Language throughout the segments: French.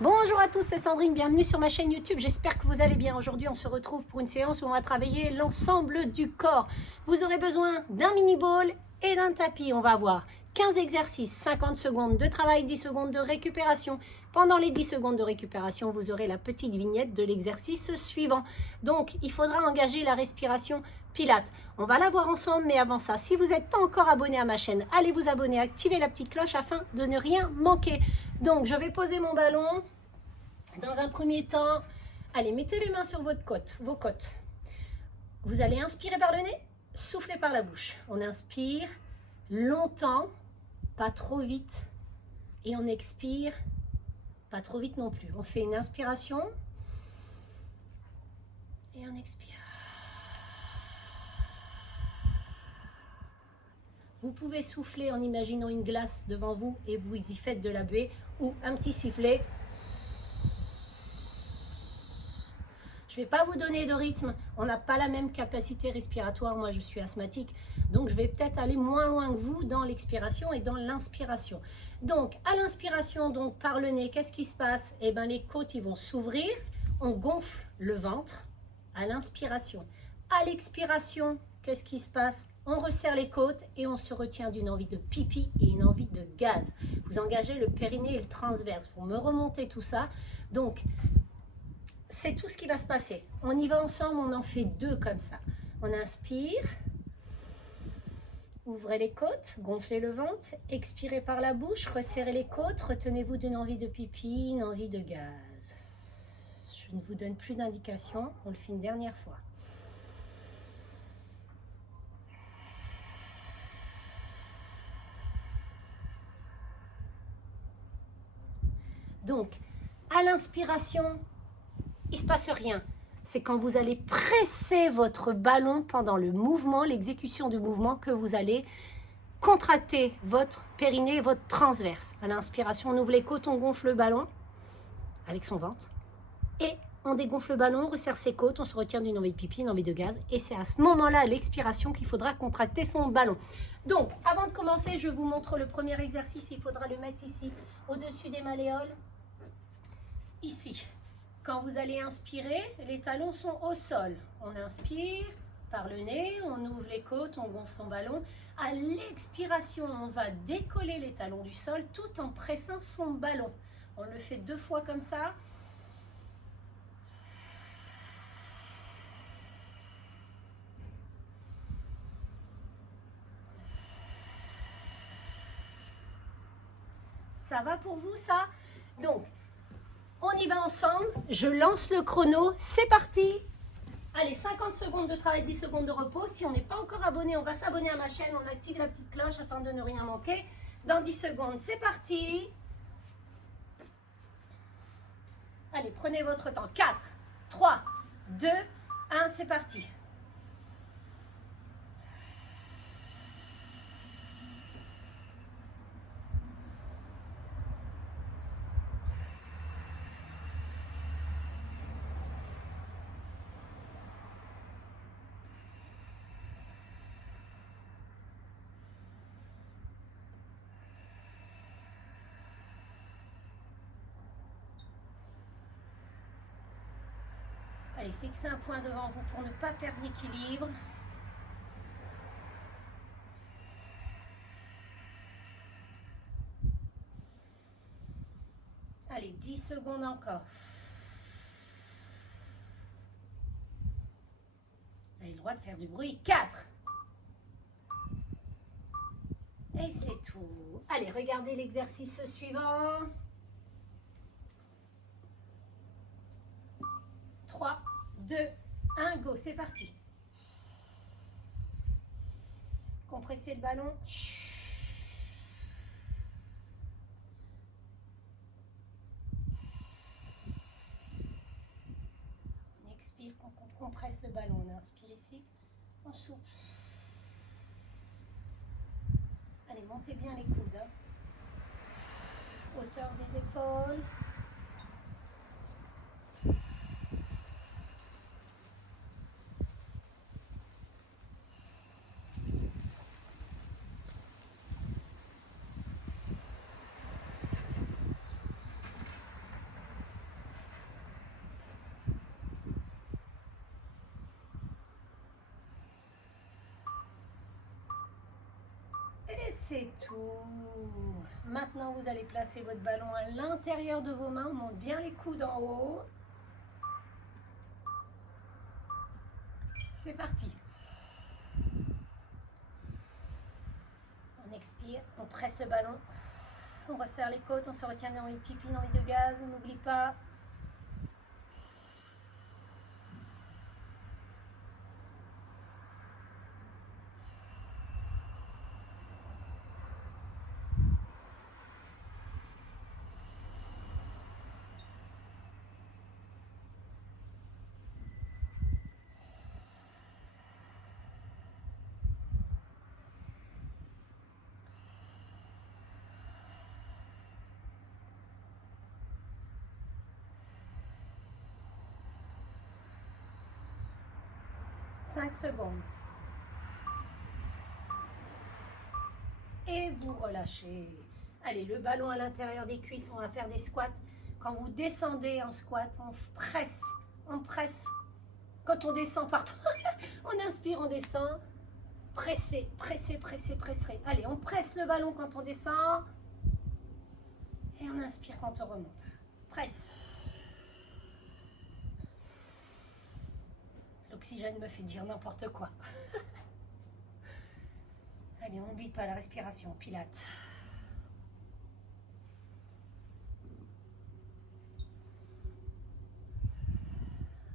Bonjour à tous, c'est Sandrine, bienvenue sur ma chaîne YouTube, j'espère que vous allez bien. Aujourd'hui on se retrouve pour une séance où on va travailler l'ensemble du corps. Vous aurez besoin d'un mini ball et d'un tapis. On va avoir 15 exercices, 50 secondes de travail, 10 secondes de récupération. Pendant les 10 secondes de récupération, vous aurez la petite vignette de l'exercice suivant. Donc il faudra engager la respiration Pilates. On va la voir ensemble, mais avant ça, si vous n'êtes pas encore abonné à ma chaîne, allez vous abonner, activez la petite cloche afin de ne rien manquer. Donc je vais poser mon ballon. Dans un premier temps, allez, mettez les mains sur vos côtes. Vous allez inspirer par le nez, souffler par la bouche. On inspire longtemps, pas trop vite. Et on expire, pas trop vite non plus. On fait une inspiration et on expire. Vous pouvez souffler en imaginant une glace devant vous et vous y faites de la buée ou un petit sifflet. Je ne vais pas vous donner de rythme, on n'a pas la même capacité respiratoire, moi je suis asthmatique, donc je vais peut-être aller moins loin que vous dans l'expiration et dans l'inspiration. Donc à l'inspiration, donc par le nez, qu'est-ce qui se passe? Eh bien les côtes ils vont s'ouvrir, on gonfle le ventre à l'inspiration. À l'expiration, qu'est-ce qui se passe? On resserre les côtes et on se retient d'une envie de pipi et une envie de gaz. Vous engagez le périnée et le transverse pour me remonter tout ça. Donc c'est tout ce qui va se passer. On y va ensemble, on en fait deux comme ça. On inspire, ouvrez les côtes, gonflez le ventre, expirez par la bouche, resserrez les côtes, retenez-vous d'une envie de pipi, une envie de gaz. Je ne vous donne plus d'indications, on le fait une dernière fois. Donc, à l'inspiration, il ne se passe rien. C'est quand vous allez presser votre ballon pendant le mouvement, l'exécution du mouvement, que vous allez contracter votre périnée et votre transverse. À l'inspiration, on ouvre les côtes, on gonfle le ballon avec son ventre. Et on dégonfle le ballon, on resserre ses côtes, on se retient d'une envie de pipi, une envie de gaz. Et c'est à ce moment-là, à l'expiration, qu'il faudra contracter son ballon. Donc, avant de commencer, je vous montre le premier exercice. Il faudra le mettre ici, au-dessus des malléoles. Ici. Quand vous allez inspirer, les talons sont au sol. On inspire par le nez, on ouvre les côtes, on gonfle son ballon. À l'expiration, on va décoller les talons du sol tout en pressant son ballon. On le fait 2 fois comme ça. Ça va pour vous ça? Donc, on y va ensemble. Je lance le chrono. C'est parti! Allez, 50 secondes de travail, 10 secondes de repos. Si on n'est pas encore abonné, on va s'abonner à ma chaîne. On active la petite cloche afin de ne rien manquer. Dans 10 secondes, c'est parti. Allez, prenez votre temps. 4, 3, 2, 1, c'est parti. Allez, fixez un point devant vous pour ne pas perdre l'équilibre. Allez, 10 secondes encore. Vous avez le droit de faire du bruit. 4. Et c'est tout. Allez, regardez l'exercice suivant. 3, 2, 1, go, c'est parti. Compressez le ballon. On expire, on compresse le ballon. On inspire ici, on souffle. Allez, montez bien les coudes. Hein. Hauteur des épaules. c'est tout. Maintenant, vous allez placer votre ballon à l'intérieur de vos mains. On monte bien les coudes en haut. C'est parti. On expire, on presse le ballon. On resserre les côtes, on se retient dans les pipis, dans les de gaz. On n'oublie pas. Cinq secondes. Et vous relâchez. Allez, le ballon à l'intérieur des cuisses, on va faire des squats. Quand vous descendez en squat, on presse, on presse. Quand on descend, pardon, on inspire, on descend. Pressez, pressez, pressez, pressez. Allez, on presse le ballon quand on descend. Et on inspire quand on remonte. Presse. L'oxygène me fait dire n'importe quoi. Allez, on n'oublie pas la respiration, pilates.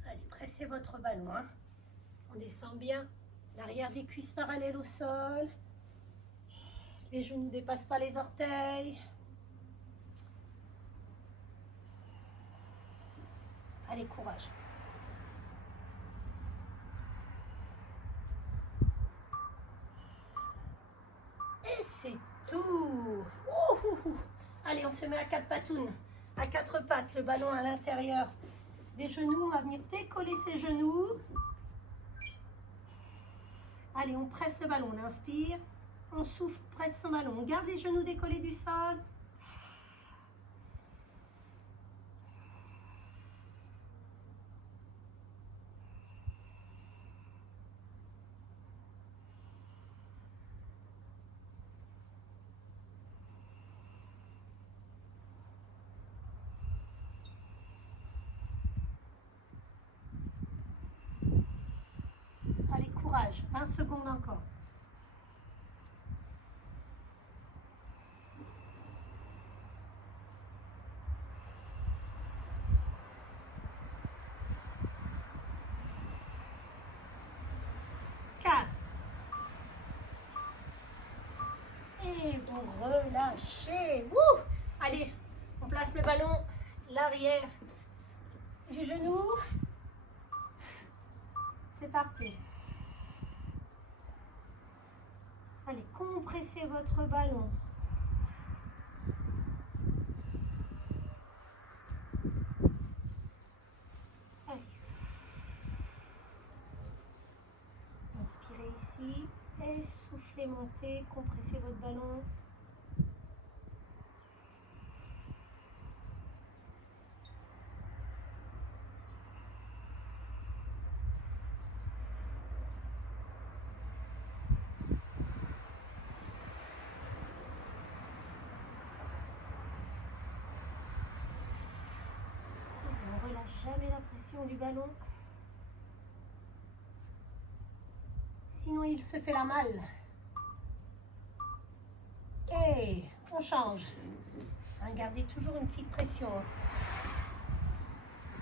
Allez, pressez votre ballon. Hein. On descend bien. L'arrière des cuisses parallèles au sol. Les genoux ne dépassent pas les orteils. Allez, courage. Et c'est tout. Allez, on se met à quatre patounes. À quatre pattes, le ballon à l'intérieur des genoux. On va venir décoller ses genoux. Allez, on presse le ballon. On inspire. On souffle, presse son ballon. On garde les genoux décollés du sol. Allez, courage. 20 secondes encore. Et vous relâchez. Wouh! Allez, on place le ballon, l'arrière du genou. C'est parti. Allez, compressez votre ballon. Allez. Inspirez ici et soufflez, montez, compressez votre ballon. On ne relâche jamais la pression du ballon. Sinon, il se fait la malle. Et on change. Hein, gardez toujours une petite pression.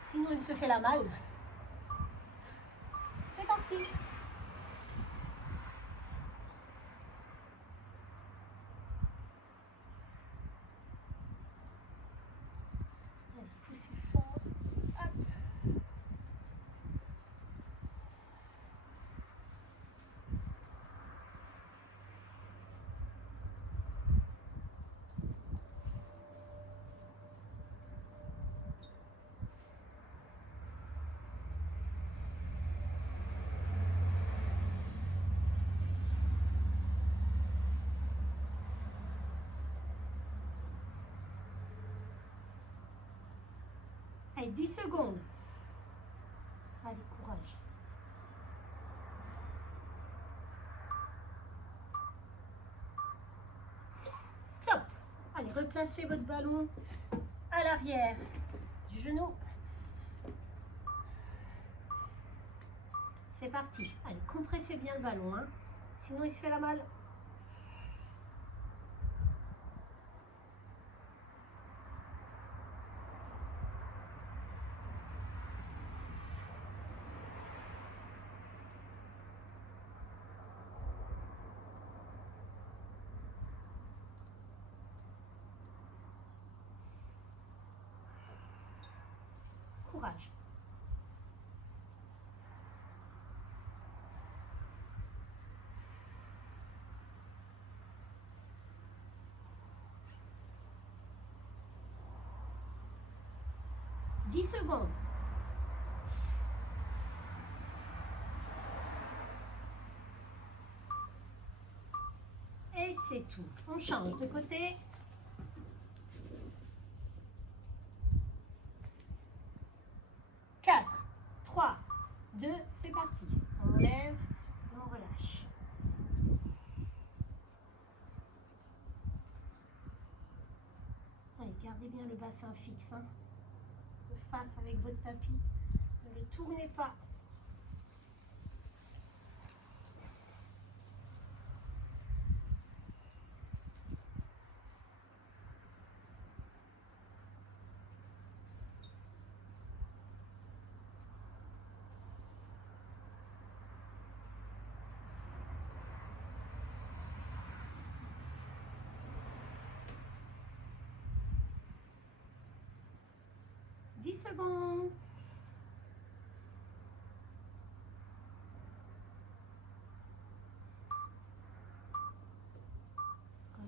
Sinon, il se fait la malle. C'est parti. Allez, poussez fort. Hop. Allez, 10 secondes. Allez, courage. placez votre ballon à l'arrière du genou. C'est parti. Allez, compressez bien le ballon, hein. Sinon il se fait la malle. Courage. « 10 secondes. Et c'est tout. On change de côté. Quatre, 3, 2, c'est parti. On lève et on relâche. Allez, gardez bien le bassin fixe, hein, de face avec votre tapis. Ne le tournez pas. « 10 secondes.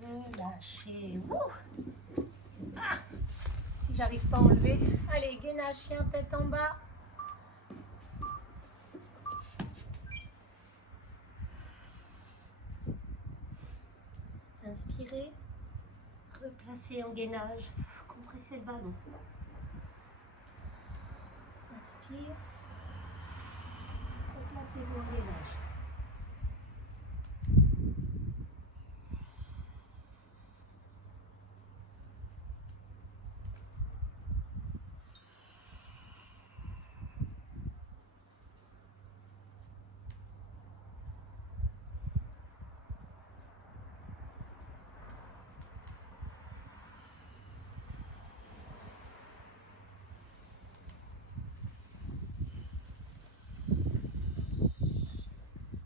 Relâchez. Ah, si j'arrive pas à enlever. Allez, gainage, chien, tête en bas. Inspirez. Replacez en gainage. Compressez le ballon. Inspire. Replacez-vous en gainage.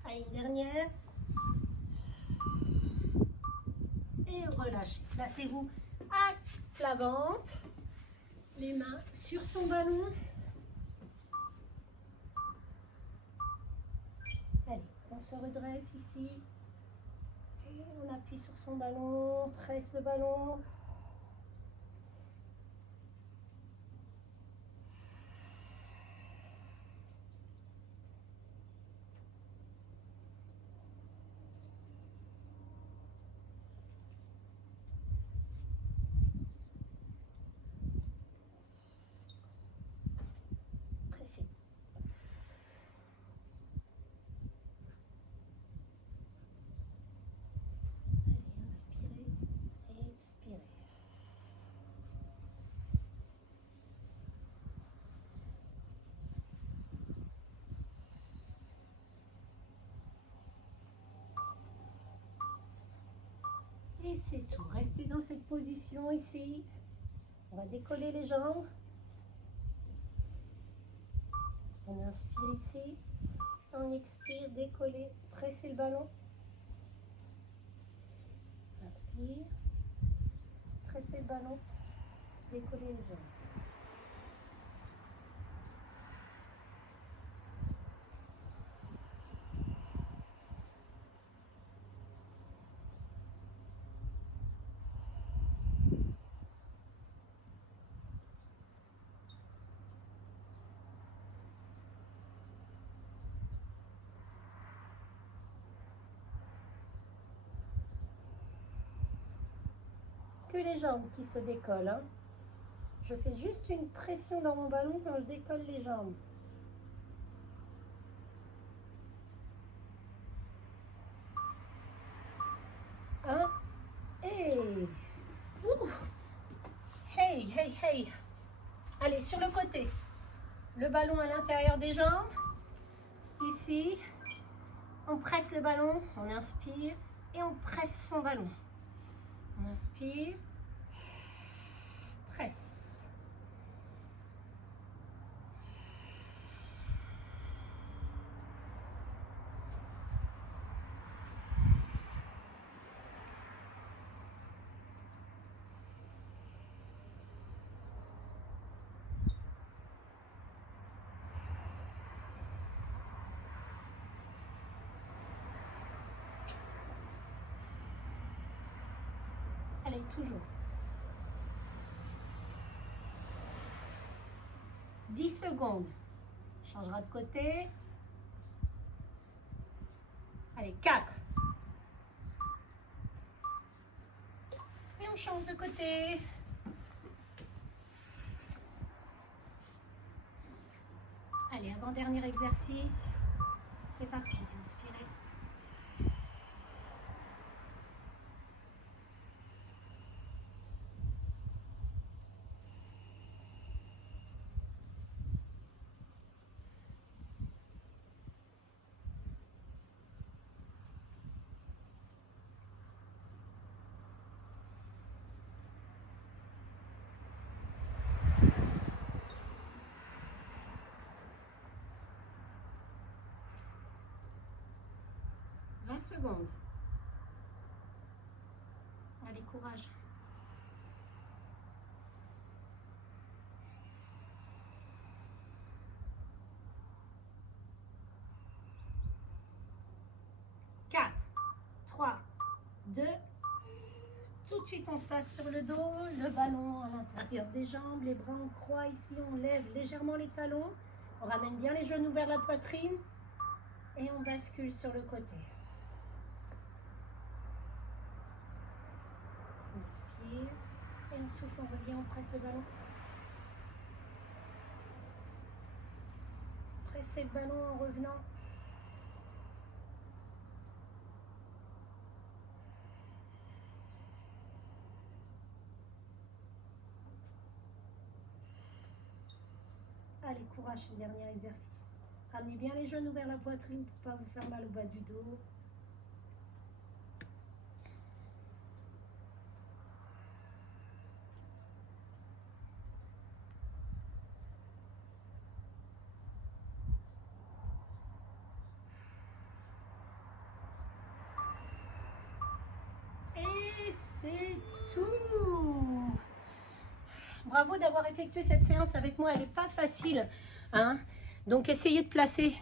Allez, une dernière. Et relâchez. Placez-vous à plat ventre. Les mains sur son ballon. Allez, on se redresse ici. Et on appuie sur son ballon, presse le ballon. Pressez. Allez, inspirez, expirez. Et c'est tout. Restez dans cette position ici. On va décoller les jambes. On inspire ici. On expire, décoller, pressez le ballon. Inspire. Pressez le ballon. Décoller les jambes. Que les jambes qui se décollent, hein. Je fais juste une pression dans mon ballon quand je décolle les jambes. Un et Hey, hey, hey. Allez, sur le côté. Le ballon à l'intérieur des jambes. Ici. On presse le ballon. On inspire. Et on presse son ballon. On inspire. Presse. Allez, toujours. 10 secondes. On changera de côté. Allez, 4. Et on change de côté. Allez, avant-dernier exercice. C'est parti. Inspirez. Secondes. Allez, courage. Quatre, 3, 2. Tout de suite, on se place sur le dos, le ballon à l'intérieur des jambes, les bras en croix ici, on lève légèrement les talons, on ramène bien les genoux vers la poitrine et on bascule sur le côté. On inspire et on souffle, on revient, on presse le ballon. Pressez le ballon en revenant. Allez, courage, le dernier exercice. Ramenez bien les genoux vers la poitrine pour ne pas vous faire mal au bas du dos. C'est tout. Bravo d'avoir effectué cette séance avec moi. Elle n'est pas facile, hein? Donc essayez de placer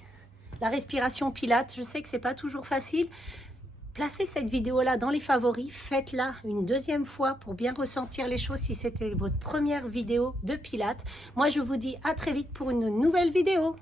la respiration Pilates. Je sais que c'est pas toujours facile. Placez cette vidéo-là dans les favoris. Faites-la une deuxième fois pour bien ressentir les choses si c'était votre première vidéo de Pilates. Moi, je vous dis à très vite pour une nouvelle vidéo.